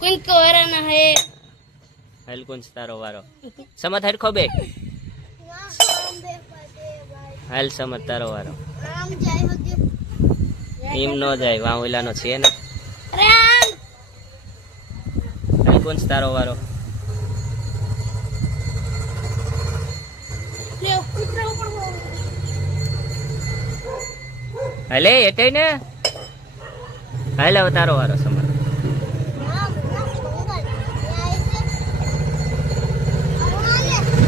किनको वराना है હાલ કોણ તારો વારો સમત હરખો બે હાલ સમત તારો વારો आम जाय होगे એમ નો જાય વા ઓલાનો છે ને अरे आम હાલ કોણ તારો વારો ले कुतरा ऊपर हो હાલે એટે ને હાલ હવે તારો વારો સમત आम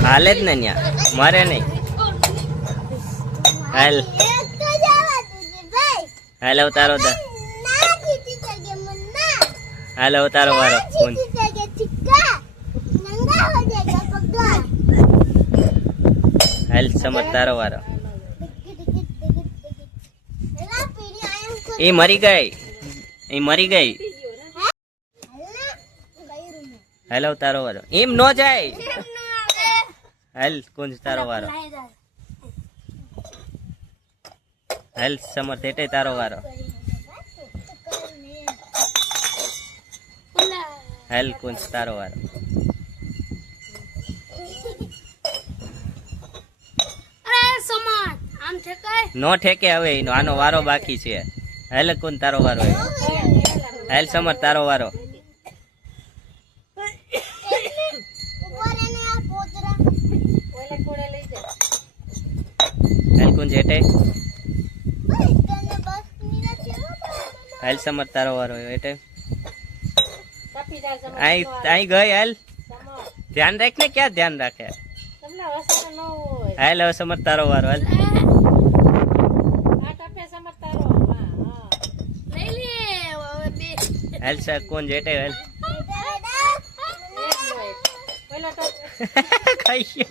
હાલે જ ને ન્યા મારે નહીં હાલ एक तो जावा तुझे भाई હાલ હવે તારો ना जीती जगे मुन्ना હાલ હવે તારો વારો કોણ जीती जगे चिक्का नंगा हो जाएगा पगला હાલ સમત તારો વારો एला पीड़ी आयम को એ મરી ગઈ गई रूम હાલ હવે તારો વારો એમ નો જાય હાલ કોણ તારો વારો હાલ સમર્થ એટે તારો વારો હાલ કોણ તારો વારો अरे समाज आम ठेकाय નો ઠેકે હવે એનો આનો વારો બાકી છે હાલ કોણ તારો વારો હે? હાલ સમર્થ તારો વારો ऊपर ने आ पोतरा ओले कोड़े ले जा હાલ કોણ જેટે भाई तने बस नीला चलो હાલ સમર્થ તારો વારો એટે कपी जा समाज આઈ ગઈ હાલ ધ્યાન રાખ ને ક્યાં ધ્યાન રાખે તમને વસાર ન હોય હાલ હવે સમર્થ તારો વારો હાલ આ ટપે સમજતારો હા લઈ લે હવે બે હાલ સર કોણ જેટે હાલ પેલા તો ખાઈ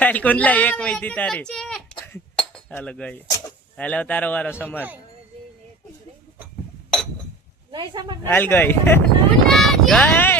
હાલ કોણ લા એક વઈ દી તારી હાલો ગઈ હાલ હવે તારો વારો સમર્થ નહીં સમજ હાલ ગઈ ગઈ